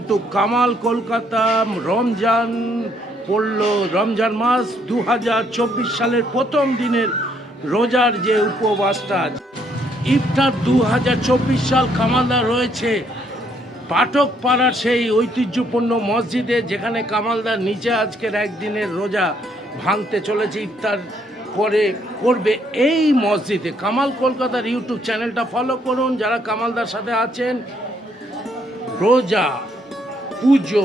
আগন্তুক কামাল কলকাতা রমজান পড়ল। রমজান মাস দু হাজার চব্বিশ সালের প্রথম দিনের রোজার যে উপবাসটা। ইফতার দু হাজার চব্বিশ সাল কামালদা রয়েছে। পাঠক পাড়ার সেই ঐতিহ্যপূর্ণ মসজিদে যেখানে কামালদার নিচে আজকের একদিনের রোজা ভাঙতে চলেছে, ইফতার করে, করবে এই মসজিদে। কামাল কলকাতার ইউটিউব চ্যানেলটা ফলো করুন, যারা কামালদার সাথে আছেন। রোজা পুজো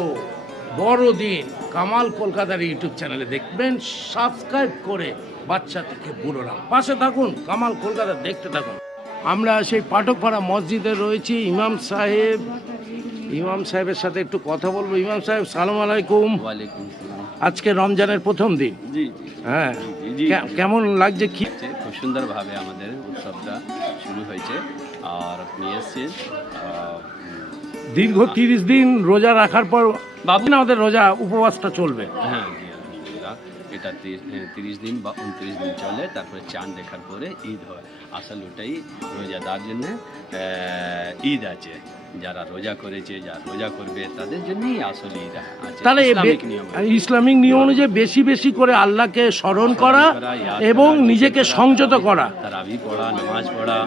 বড়দিন কামাল কলকাতার ইউটিউব চ্যানেলে দেখবেন সাবস্ক্রাইব করে বাচ্চা থেকে বুড়োরা। পাশে থাকুন কামাল কলকাতা দেখতে থাকুন। আমরা সেই পাঠকপাড়া মসজিদে রয়েছি ইমাম সাহেব। ইমাম সাহেবের সাথে একটু কথা বলব। ইমাম সাহেব সালাম আলাইকুম। আজকে রমজানের প্রথম দিন। হ্যাঁ। কেমন লাগছে? কি খুব সুন্দরভাবে আমাদের উৎসবটা শুরু হয়েছে। আর আপনি এসছেন দীর্ঘ তিরিশ দিন রোজা রাখার পর বাবু না আমাদের রোজা উপবাসটা চলবে। হ্যাঁ এটা তিরিশ দিন বা উনত্রিশ দিন চলে, তারপরে চাঁদ দেখার পরে ঈদ হয়। আসল ওটাই রোজাদার জন্য ঈদ আছে। যারা রোজা করেছে যারা রোজা করবে তাদের জন্যই আসল তাহলে ইসলামিক নিয়ম অনুযায়ী বেশি বেশি করে আল্লাহকে স্মরণ করা এবং নিজেকে সংযত করা। তারাবি পড়া নামাজ পড়া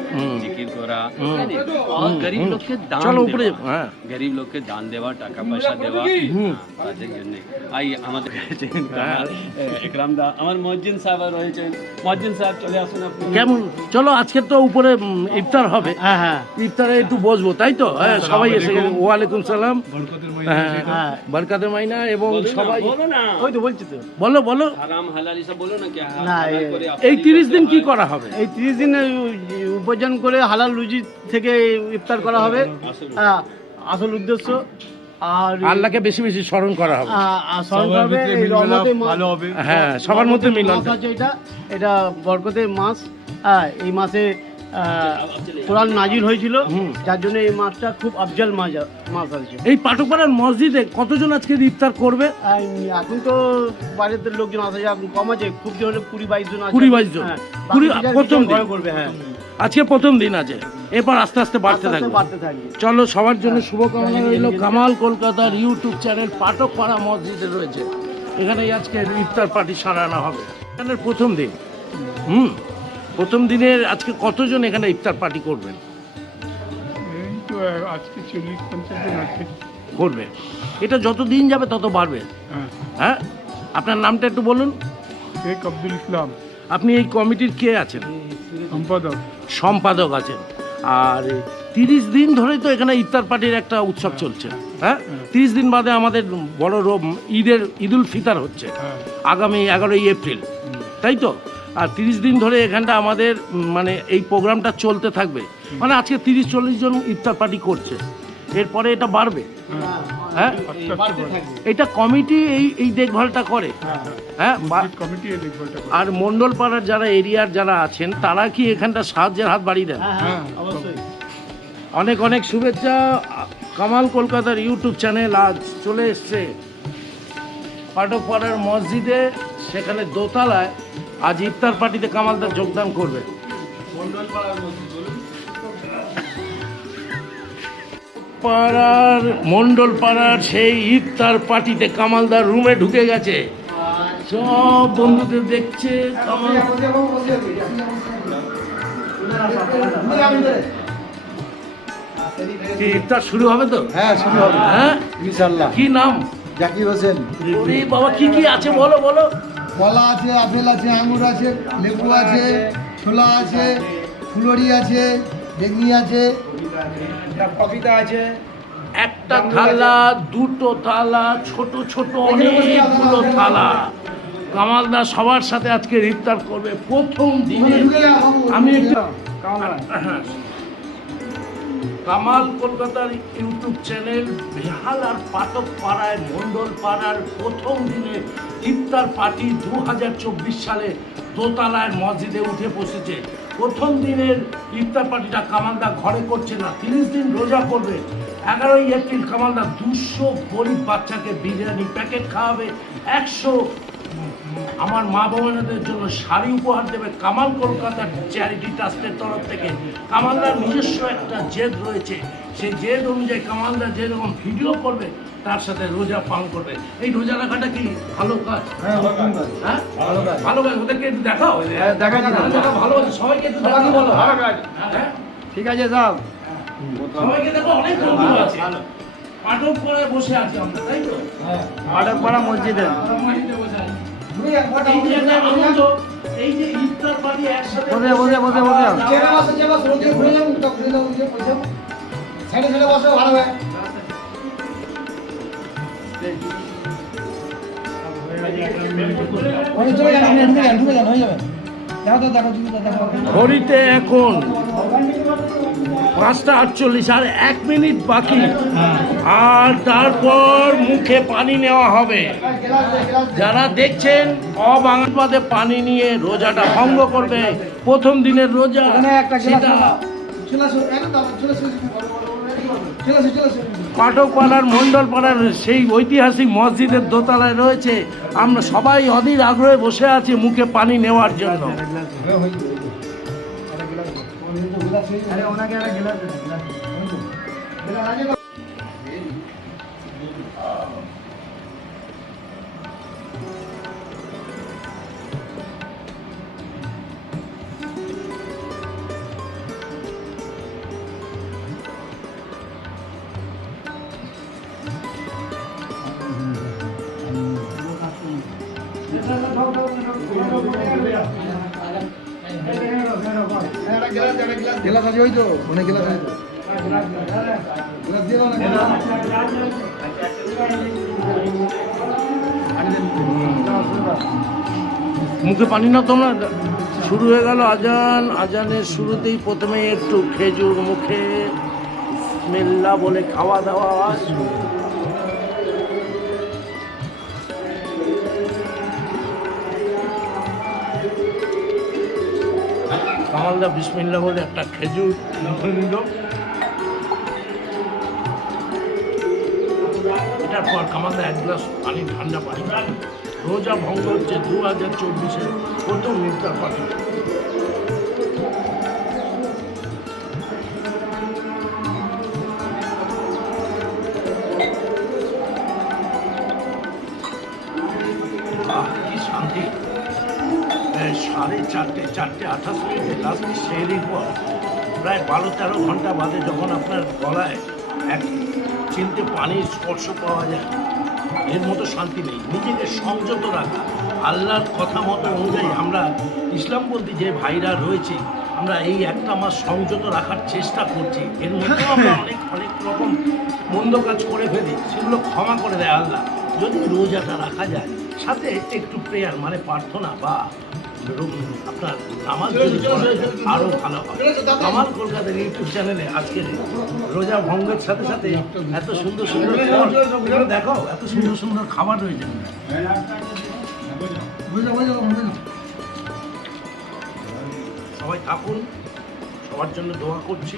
জিকির করা হুম। তাই না? আর গরিব লোককে দান চলো উপরে হ্যাঁ। গরিব লোককে দান দেওয়া টাকা পয়সা দেওয়া তাদের জন্য। আই আমাদের কাছে হ্যাঁ। একরাম দা আমার মসজিদ সাহেব রয়েছেন। মসজিদ সাহেব চলে আসুন আপনি। কেমন? চলো আজকে তো উপরে ইফতার হবে। হ্যাঁ হ্যাঁ। ইফতারে একটু বসবো তাই তো? হ্যাঁ সবাই এসে ওয়ালাইকুম সালাম। হ্যাঁ হ্যাঁ। বরকাতের মাইনা এবং সবাই ওই তো বলছি তো। বলো বলো। না এই তিরিশ দিন কি করা হবে? এই তিরিশ দিন উপার্জন করে হালাল রুজি থেকে ইফতার করা হবে। আসল হ্যাঁ, আসল উদ্দেশ্য। আর আল্লাহকে বেশি বেশি স্মরণ করা হবে। স্মরণ হবে, রহমতের হ্যাঁ সবার মধ্যে মিলন এটা। এটা বরকতের মাস। হ্যাঁ এই মাসে কোরআন নাজির হয়েছিল। যার জন্য এই মাসটা খুব আফজাল মাস মাস আছে। এই পাঠকপাড়ার মসজিদে কতজন আজকে ইফতার করবে? এখন তো বাইরের লোকজন আসে যা কম আছে খুব জোরে কুড়ি বাইশ জন আছে। কুড়ি বাইশ জন। হ্যাঁ, কুড়ি- প্রথম দিন। করবে হ্যাঁ। আজকে প্রথম দিন আছে। এরপর আস্তে আস্তে বাড়তে থাকবে। চলো সবার জন্য শুভকামনা রইল। কামাল কলকাতার ইউটিউব চ্যানেল পাঠকপাড়া মসজিদে রয়েছে। এখানে আজকে ইফতার পার্টি সারানো হবে। এখানের প্রথম দিন। হুম। প্রথম দিনের আজকে কতজন এখানে ইফতার পার্টি করবেন? এই তো আজকে চল্লিশ পঞ্চাশ দিন আছে। করবে। এটা যত দিন যাবে তত বাড়বে। হ্যাঁ। হ্যাঁ? আপনার নামটা একটু বলুন। শেখ আব্দুল ইসলাম। আপনি এই কমিটির কে আছেন? সম্পাদক। সম্পাদক আছেন। আর তিরিশ দিন ধরেই তো এখানে ইফতার পার্টির একটা উৎসব চলছে। হ্যাঁ? তিরিশ দিন বাদে আমাদের বড় রো- ঈদের ঈদুল ফিতার হচ্ছে। হ্যাঁ। আগামী এগারোই এপ্রিল। তাই তো? আর তিরিশ দিন ধরে এখানটা আমাদের মানে এই প্রোগ্রামটা চলতে থাকবে। মানে আজকে তিরিশ চল্লিশ জন ইফতার পার্টি করছে। এরপরে এটা বাড়বে। হ্যাঁ। এটা কমিটি এই এই দেখভালটা করে। হ্যাঁ? বা- মসজিদ কমিটি এই দেখভালটা করে। আর মন্ডল পাড়ার যারা এরিয়ার যারা আছেন তারা কি এখানটা সাহায্যের হাত বাড়িয়ে দেন? হ্যাঁ হ্যাঁ অবশ্যই। অনেক অনেক শুভেচ্ছা। কামাল কলকাতার ইউটিউব চ্যানেল আজ চলে এসছে। পাঠকপাড়ার মসজিদে সেখানে দোতলায় আজ ইফতার পার্টিতে কামালদার যোগদান করবে। পাড়ার মন্ডল পাড়ার সেই ইফতার পার্টিতে কামালদার রুমে ঢুকে গেছে। সব বন্ধুদের দেখছে কামাল। ইফতার শুরু হবে তো? হ্যাঁ শুরু হবে। হ্যাঁ? কি নাম? জাকির হোসেন। বাবা কি কি আছে বলো বলো। কলা আছে আপেল আছে আঙুর আছে লেবু আছে ছোলা আছে ফুলরি আছে বেগনি আছে। কবিতা আছে। একটা থালা দুটো থালা ছোট ছোট অনেকগুলো থালা। কামালদা সবার সাথে আজকে ইফতার করবে প্রথম দিনে। আমি একটু হ্যাঁ। কামাল কলকাতার ইউটিউব চ্যানেল বেহাল আর পাঠক পাড়ায় মন্ডল পাড়ার প্রথম দিনে ইফতার পার্টি দু হাজার চব্বিশ সালে দোতলায় মসজিদে উঠে বসেছে। প্রথম দিনের ইফতার পার্টিটা কামালদা ঘরে করছে না, তিরিশ দিন রোজা করবে। এগারোই এপ্রিল কামালদা দুশো গরিব বাচ্চাকে বিরিয়ানি প্যাকেট খাওয়াবে, একশো আমার মা বোনেদের জন্য শাড়ি উপহার দেবে কামাল কলকাতার চ্যারিটি ট্রাস্টের তরফ থেকে। কামালদার নিজস্ব একটা জেদ রয়েছে। সেই জেদ অনুযায়ী কামালদা যেরকম ভিডিও করবে তার সাথে রোজা পালন করবে। এই রোজা রাখাটা কি ভালো কাজ? হ্যাঁ ওরকম কাজ। হ্যাঁ? ভালো কাজ। ওদেরকে একটু দেখাও। হ্যাঁ, ভালো দেখাচ্ছি। ভালো আছে সবাইকে একটু সবাইকে বলো, ভালো কাজ। হ্যাঁ ঠিক আছে সব সবাইকে দেখো অনেক বন্ধু আছে। পাঠক করে বসে আছি আমরা তাই তো? আটকপাড়া মসজিদে। এই যে একটা আনন্দ, এই যে ইফতার পার্টি একসাথে বসে, বসে, বসে, বসে। খাওয়া চেয়ারে দাওয়া, বসো, চেয়ারে ঘুরে যাও, মুখটা ঘুরে যাও, যে, ওই সাইডে সাইডে বসো ভালো হয়। ওই চলে যান আপনি ঢুকে যান ঢুকে যান যাবে। দেখো তো দেখো টিভিটা দেখো। ঘড়িতে এখন পাঁচটা আটচল্লিশ আর এক মিনিট বাকি। আর তারপর মুখে পানি নেওয়া হবে। যারা দেখছেন অবাঙালবাদে পানি নিয়ে রোজাটা ভঙ্গ করবে প্রথম দিনের রোজা সেটা পাঠকপাড়ার মণ্ডলপাড়ার সেই ঐতিহাসিক মসজিদের দোতলায় রয়েছে। আমরা সবাই অধীর আগ্রহে বসে আছি মুখে পানি নেওয়ার জন্য। আরে ওনাকে একটা গ্লাস দে গ্লাস গ্লাস আছে ওই তো অনেক তো মুখে পানি না তোমরা। শুরু হয়ে গেল আজান। আজানের শুরুতেই প্রথমে একটু খেজুর মুখে মেল্লা বলে খাওয়া দাওয়া কামালদা বিসমিল্লা বলে একটা খেজুর নিল এটার পর কামালদা এক গ্লাস পানি ঠান্ডা পানি। রোজা ভঙ্গ হচ্ছে দু হাজার চব্বিশে প্রথম নির্তার পার্টি চারটে চারটে আঠাশ মিনিটে লাস্টে সেরির পর প্রায় বারো, তেরো ঘণ্টা বাদে যখন আপনার গলায় এক চিনতে পানির স্পর্শ পাওয়া যায়, এর মতো শান্তি নেই। নিজেকে সংযত রাখা। আল্লাহর কথা মতো অনুযায়ী আমরা ইসলামপন্থী যে ভাইরা রয়েছে, আমরা এই একটা মাস সংযত রাখার চেষ্টা করছি। এর মধ্যে আমরা অনেক অনেক রকম মন্দ কাজ করে ফেলি। সেগুলো ক্ষমা করে দেয় আল্লাহ। যদি রোজাটা রাখা যায়, সাথে একটু প্রেয়ার মানে প্রার্থনা বা আপনার যদি করা ভালো হয় আমার কলকাতার ইউটিউব চ্যানেলে আজকে রোজা ভঙ্গের সাথে সাথে এত সুন্দর সুন্দর এগুলো দেখো, এত সুন্দর সুন্দর খাবার রয়েছে। সবাই থাকুন, সবার জন্য দোয়া করছি।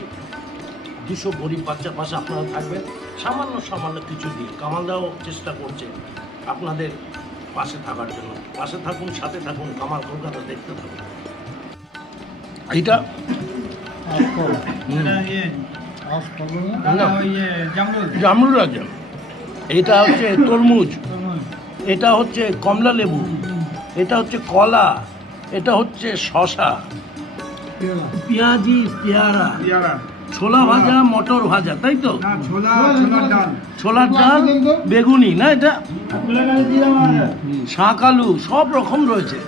দুশো গরিব বাচ্চার পাশে আপনারা থাকবেন। সামান্য সামান্য কিছু দিয়ে। কামালদাও চেষ্টা করছে আপনাদের পাশে থাকার জন্য। পাশে থাকুন সাথে থাকুন কামাল কলকাতা দেখতে থাকুন। এইটা? জামরুল। রাজা এটা হচ্ছে তরমুজ। এটা হচ্ছে কমলা লেবু। এটা হচ্ছে কলা। এটা হচ্ছে শশা। পেঁয়াজি পেয়ারা। ছোলা ভাজা মটর ভাজা তাই তো? ছোলার ডাল। বেগুনি না এটা? শাক আলু সব রকম রয়েছে।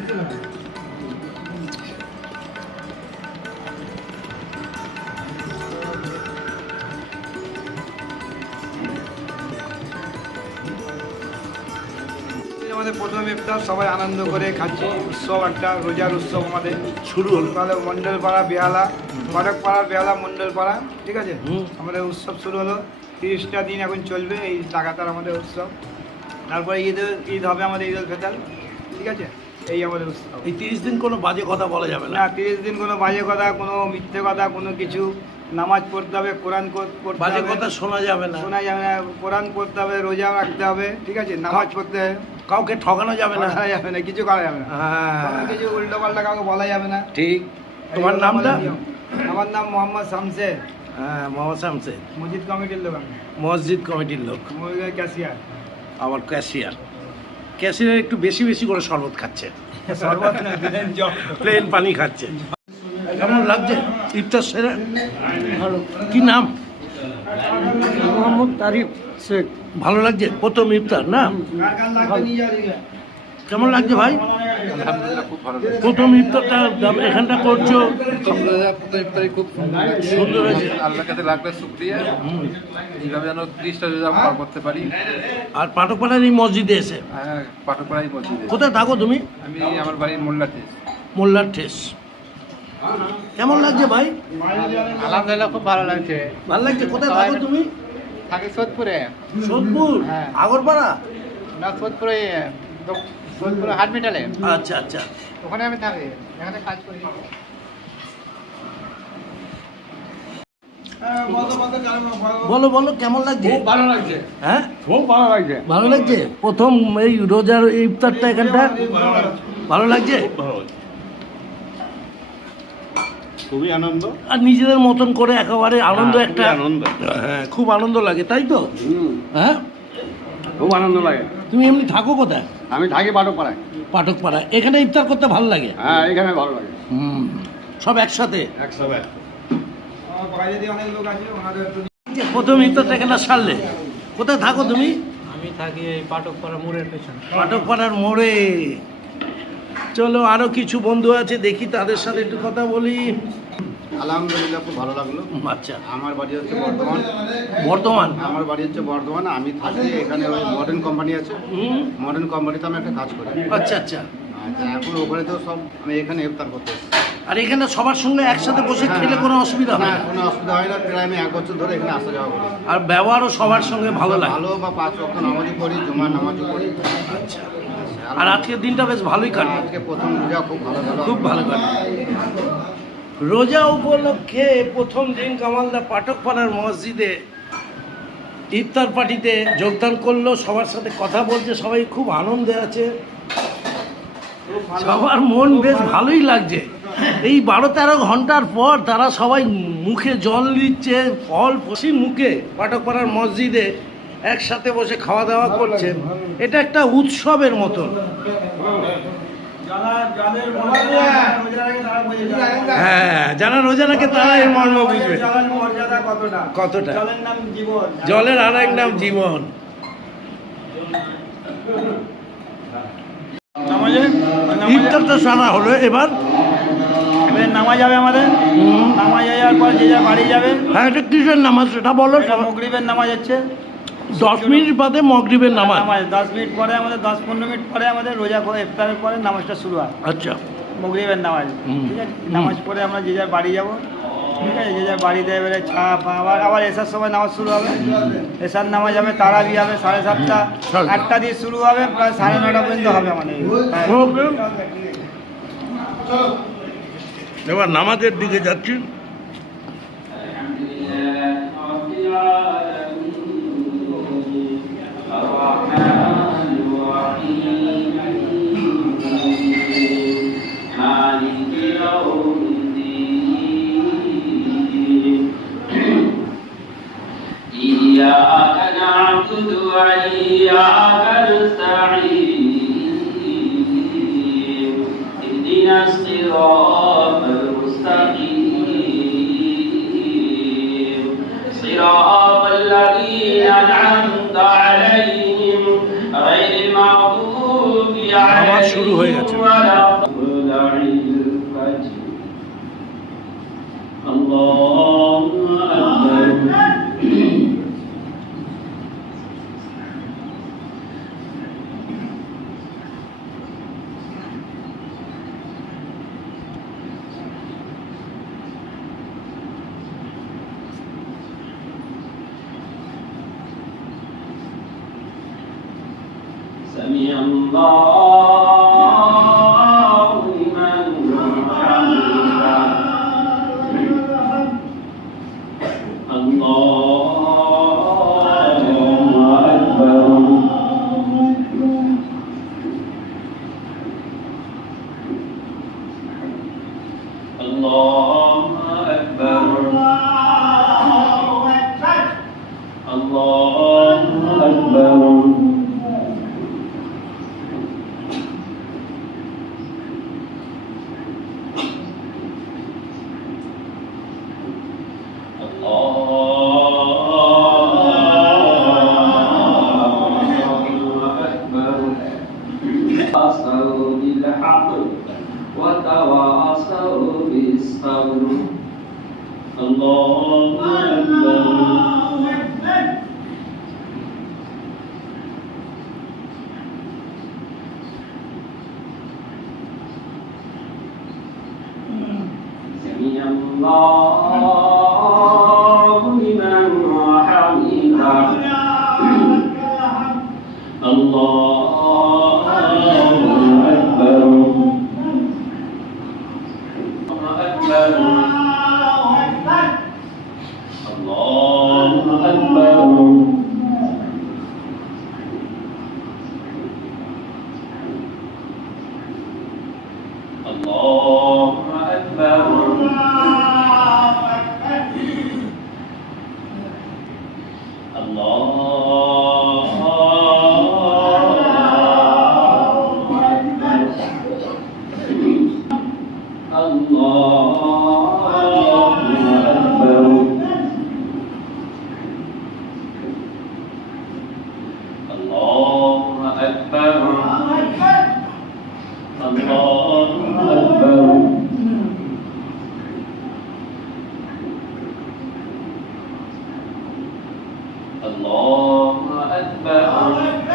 গ্লাস আমাদের প্রথম ইফতার সবাই আনন্দ করে খাচ্ছি উৎসব একটা রোজার উৎসব আমাদের। শুরু হলো। তাহলে মন্ডল পাড়া বেহালা কটক পাড়ার বেহালা মন্ডল পাড়া ঠিক আছে? আমাদের উৎসব শুরু হলো। তিরিশটা দিন এখন চলবে এই লাগাতার আমাদের উৎসব। তারপরে ঈদ ঈদ হবে আমাদের ঈদ উল ফেতাল ঠিক আছে? এই আমাদের উৎসব। এই তিরিশ দিন কোনো বাজে কথা বলা যাবে না তিরিশ দিন কোনো বাজে কথা কোনো মিথ্যে কথা কোনো কিছু নামাজ পড়তে হবে কোরআন বাজে কথা শোনা যাবে না। শোনা যাবে না। কোরআন পড়তে হবে রোজা রাখতে হবে ঠিক আছে? নামাজ পড়তে হবে। কাউকে ঠকানো যাবে না। যাবে না কিছু করা যাবে না। হ্যাঁ। কিছু উল্টো পাল্টা কাউকে বলা যাবে না। ঠিক। তোমার নামটা? আমার নাম মোহাম্মদ শামসে হ্যাঁ মোহাম্মদ শামসেদ। মসজিদ কমিটির লোক আমি। মসজিদ কমিটির লোক। ক্যাশিয়ার আবার ক্যাশিয়ার ক্যাশিয়ার একটু বেশি বেশি করে শরবত খাচ্ছে। জল। প্লেন পানি খাচ্ছে। কেমন লাগছে? ইফতার সেরে। ভালো। কি নাম? মোহাম্মদ তারিফ শেখ। ভালো লাগছে? প্রথম ইফতার না। কেমন লাগছে ভাই? প্রথম ইফতারটা এখানটা করছ? খুব সুন্দর হয়েছে। কাছে শুক্রিয়া। এইভাবে যেন ত্রিশটা রোজা পার করতে পারি। আর পাঠকপাড়ার এই মসজিদে এসে? হ্যাঁ মসজিদে। কোথায় থাকো তুমি? আমি আমার বাড়ি মোল্লাতে মোল্লার ঠেস কেমন লাগছে ভাই? আলহামদুলিল্লাহ খুব ভালো লাগছে। ভালো লাগছে? কোথায় থাকো তুমি? থাকি সোদপুরে। সোদপুর? হ্যাঁ। আগরপাড়া? না সোদপুরে সোদপুরে হসপিটালে আচ্ছা আচ্ছা। ওখানে আমি থাকি এখানে কাজ করি। বলো বলো কেমন লাগছে? ভালো লাগছে। হ্যাঁ? খুব ভালো লাগছে। ভালো লাগছে? প্রথম এই রোজার ইফতারটা এখানটা? ভালো লাগছে। খুবই আনন্দ। আর নিজেদের মতন করে একেবারে আনন্দ হ্যাঁ, একটা আনন্দ। হ্যাঁ খুব আনন্দ লাগে তাই তো? হ্যাঁ? খুব আনন্দ লাগে। তুমি এমনি থাকো কোথায়? আমি থাকি পাঠকপাড়ায় পাঠকপাড়া এখানে ইফতার করতে ভালো লাগে? হ্যাঁ এখানে ভালো লাগে। হুম। সব একসাথে? একসাথে। প্রথম ইফতারটা এখানে সারলে। কোথায় থাকো তুমি? আমি থাকি এই পাটকপাড়া মোড়ের পেছনে। পাঠকপাড়ার মোড়ে। চলো আরও কিছু বন্ধু আছে দেখি তাদের সাথে একটু কথা বলি। আলহামদুলিল্লাহ খুব ভালো লাগল। আচ্ছা। আমার বাড়ি হচ্ছে বর্ধমান। বর্ধমান? আমার বাড়ি হচ্ছে বর্ধমান আমি থাকি এখানে ওই মডার্ন কোম্পানি আছে। হুম। মডার্ন কোম্পানিতে আমি একটা কাজ করি। আচ্ছা আচ্ছা। আচ্ছা এখন ওখানে তো সব আমি এখানে ইফতার করতে আর এখানে সবার সঙ্গে একসাথে বসে খেলে কোনো অসুবিধা হয় না কোনো অসুবিধা হয় না প্রায় আমি এক বছর ধরে এখানে আসা যাওয়া করি। আর ব্যবহারও সবার সঙ্গে ভালো লাগে। ভালো বা পাঁচ ওয়াক্ত নামাজও পড়ি জুমার নামাজও পড়ি। আচ্ছা। আর আজকের দিনটা বেশ ভালোই কাটবে আজকে প্রথম রোজা খুব ভালো খুব ভালো কাটবে রোজা উপলক্ষে প্রথম দিন কামালদা পাঠকপাড়ার মসজিদে ইফতার পার্টিতে যোগদান করল। সবার সাথে কথা বলছে সবাই খুব আনন্দে আছে। সবার মন বেশ ভালোই লাগছে। এই বারো তেরো ঘণ্টার পর তারা সবাই মুখে জল দিচ্ছে ফল পশি মুখে পাঠকপাড়ার মসজিদে একসাথে বসে খাওয়া দাওয়া করছে এটা একটা উৎসবের মতন। তারা হ্যাঁ যারা রোজা রাখে তারা এর মর্ম বুঝবে। কতটা? কতটা। জলের জীবন। জলের আর এক নাম জীবন। নামাজে? ইফতারটা সারা হলো এবার? এবার নামাজ যাবে আমাদের। নামাজ যাওয়ার পর যে যার বাড়ি যাবে। হ্যাঁ এটা কিসের নামাজ? সেটা বলো মগরিবের নামাজ হচ্ছে। দশ মিনিট বাদে মগরিবের নামাজ। নামাজ। দশ মিনিট পরে আমাদের দশ পনেরো মিনিট পরে আমাদের রোজা ইফতারের পরে নামাজটা শুরু হয়। আচ্ছা। মগরিবের নামাজ ঠিক আছে? নামাজ পড়ে আমরা যে যার বাড়ি যাব ঠিক আছে? যে যার বাড়িতে এবারে ছা ফা আবার আবার এসার সময় নামাজ শুরু হবে। এসার নামাজ হবে তারাবি হবে সাড়ে সাতটা আটটা দিয়ে শুরু হবে প্রায় সাড়ে নটা পর্যন্ত হবে আমাদের। এবার নামাজের দিকে যাচ্ছি। Allah من الله أكبر.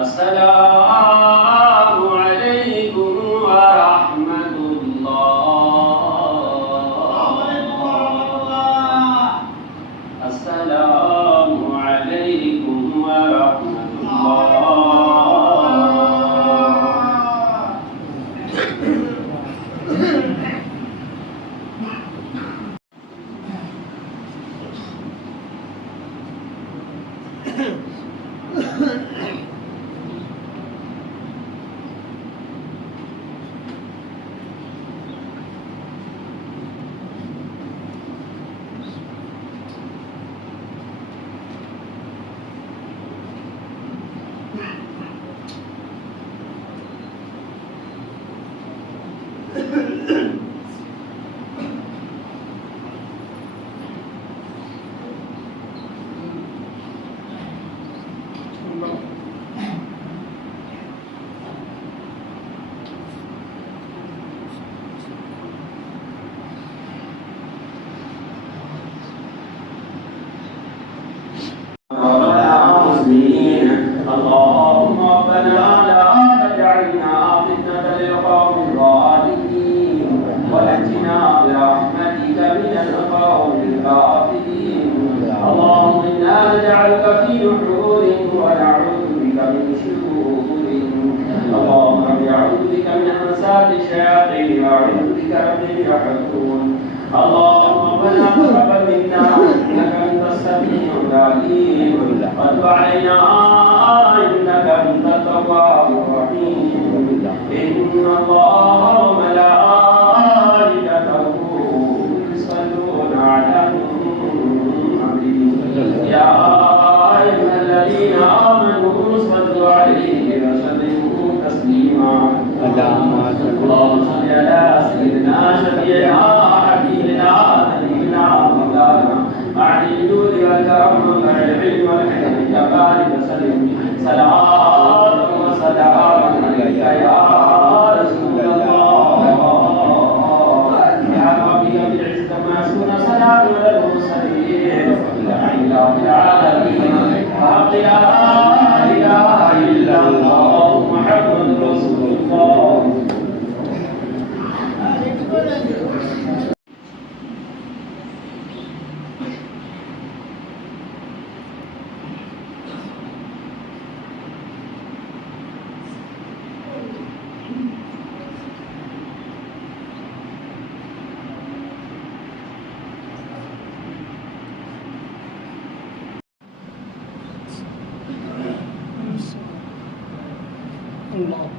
السلام. شرور اللهم إني أعوذ من إنك أنت السميع العليم وتب علينا وكل العلم والحلم بارك No.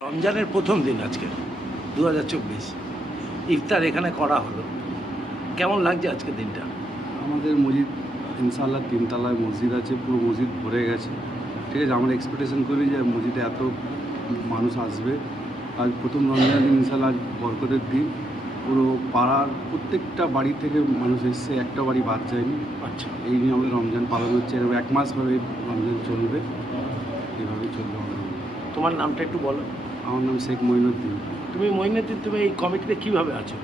রমজানের প্রথম দিন আজকে দু হাজার চব্বিশ। ইফতার এখানে করা হলো। কেমন লাগছে আজকে দিনটা? আমাদের মসজিদ ইনশাল্লাহ তিনতলায় মসজিদ আছে পুরো মসজিদ ভরে গেছে। ঠিক আছে আমরা এক্সপেকটেশন করি যে মসজিদে এত মানুষ আসবে। আজ প্রথম রমজান দিন ইনশাল্লাহ আজ বরকতের দিন। পুরো পাড়ার প্রত্যেকটা বাড়ি থেকে মানুষ এসছে একটা বাড়ি বাদ যায়নি। আচ্ছা। এই নিয়ে আমাদের রমজান পালন হচ্ছে এরকম এক মাসভাবে রমজান চলবে। এভাবেই চলবে আমাদের তোমার নামটা একটু বলো। আমার নাম শেখ মঈনুদ্দিন তুমি মহিনাদিন তুমি এই কমিটিতে কীভাবে আছো?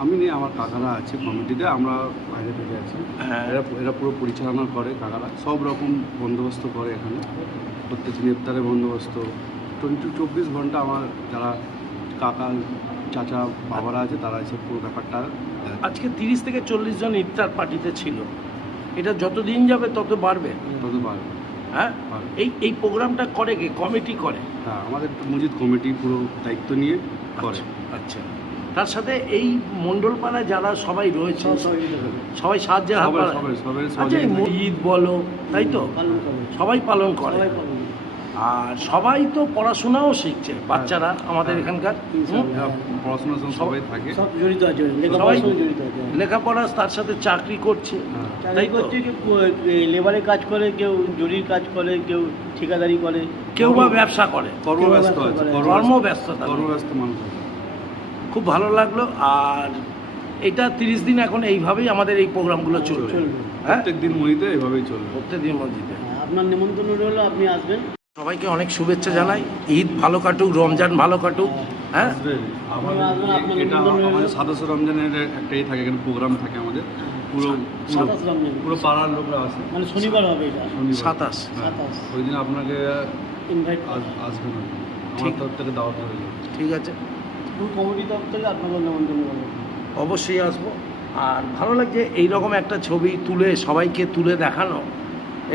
আমি নেই আমার কাকারা আছে কমিটিতে আমরা বাইরে থেকে আছি। হ্যাঁ। এরা এরা পুরো পরিচালনা করে কাকারা সব রকম বন্দোবস্ত করে এখানে। প্রত্যেক দিন ইফতারের বন্দোবস্ত। টোয়েন্টি চব্বিশ ঘণ্টা আমার যারা কাকা চাচা বাবারা আছে তারা এসে পুরো ব্যাপারটা আজকে তিরিশ থেকে চল্লিশ জন ইফতার পার্টিতে ছিল। এটা যত দিন যাবে তত বাড়বে। তত বাড়বে। হ্যাঁ? এই এই প্রোগ্রামটা করে কে? কমিটি করে? হ্যাঁ আমাদের মসজিদ কমিটি পুরো দায়িত্ব নিয়ে করে। আচ্ছা। তার সাথে এই মণ্ডলপাড়ায় যারা সবাই রয়েছে সবাই সাহায্যের হাত আচ্ছা ঈদ বলো তাই তো? সবাই পালন করে। আর সবাই তো পড়াশোনাও শিখছে বাচ্চারা আমাদের হ্যাঁ। এখানকার। পড়াশোনার সঙ্গে সবাই থাকে। সব জড়িত আছে সবাই- সঙ্গে জড়িত আছে। লেখাপড়া তার সাথে চাকরি করছে হ্যাঁ। তাই করছে কেউ লেবারের কাজ করে কেউ জরির কাজ করে কেউ ঠিকাদারি করে। কেউ বা ব্যবসা করে। কর্মব্যস্ত আছে কর্মব্যস্ততা। কর্মব্যস্ত মানুষ খুব ভালো লাগল আর এটা তিরিশ দিন এখন এইভাবেই আমাদের এই প্রোগ্রামগুলো চলবে। চলবে। হ্যাঁ? প্রত্যেক দিন মসজিদে এভাবেই চলবে। প্রত্যেকদিন মসজিদে হ্যাঁ, আপনার নিমন্ত্রণ রইল আপনি আসবেন। সবাইকে অনেক শুভেচ্ছা জানাই। ঈদ ভালো কাটুক রমজান ভালো কাটুক হ্যাঁ? এটা আমাদের সাতাশে রমজানের একটা ইয়ে থাকে এখানে প্রোগ্রাম থাকে আমাদের। পুরো পুরো সাতাশ রমজান। পুরো পাড়ার লোকরা আসে। মানে শনিবার হবে এটা। সাতাশ। হ্যাঁ, ওই দিন আপনাকে ইনভাইট আস- আসবেন। আর আমার ঠিক। তরফ থেকে দাওয়াত রইল। ঠিক আছে। থেকে অবশ্যই আসব। আর ভালো লাগছে এইরকম একটা ছবি তুলে সবাইকে তুলে দেখানো,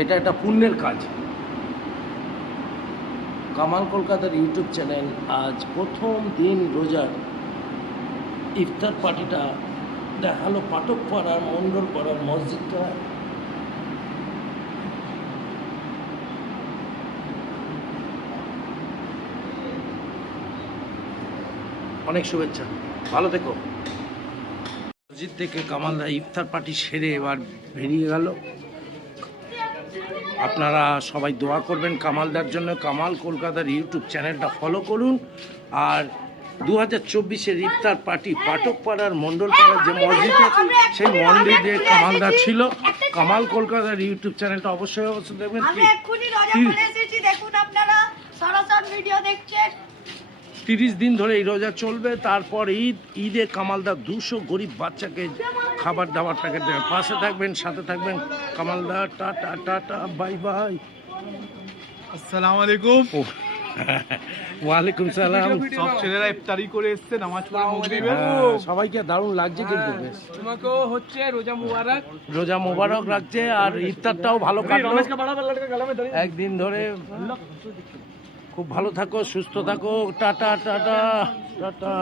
এটা একটা পুণ্যের কাজ। কামাল কলকাতার ইউটিউব চ্যানেল আজ প্রথম দিন রোজার ইফতার পার্টিটা দেখাল পাঠক পাড়ার মণ্ডল পাড়ার মসজিদটা। অনেক শুভেচ্ছা। ভালো থেকো। মসজিদ থেকে কামালদা ইফতার পার্টি সেরে এবার বেরিয়ে গেল। আপনারা সবাই দোয়া করবেন কামালদার জন্য। কামাল কলকাতার ইউটিউব চ্যানেলটা ফলো করুন। আর দু হাজার চব্বিশের ইফতার পার্টি পাঠকপাড়ার মণ্ডলপাড়ার যে মসজিদে সেই মন্দিরে কামালদার ছিল। কামাল কলকাতার ইউটিউব চ্যানেলটা অবশ্যই অবশ্যই দেখবেন। তিরিশ দিন ধরে এই রোজা চলবে তারপর ঈদ ঈদে কামালদা দুশো গরিব বাচ্চাকে খাবার দাবার প্যাকেট দেবে। পাশে থাকবেন সাথে থাকবেন কামালদা টাটা টাটা বাই বাই। আসসালামু আলাইকুম। ওয়ালাইকুম সালাম। সব ছেলেরা ইফতারি করে এসছে নামাজ পড়ে মগরিবে হ্যাঁ, সবাইকে দারুণ লাগছে কিন্তু বেশ। তোমাকেও হচ্ছে রোজা মুবারক। রোজা মোবারক লাগছে আর ইফতারটাও ভালো কাটলো। একদিন ধরে খুব ভালো থাকো সুস্থ থাকো টাটা টাটা টাটা।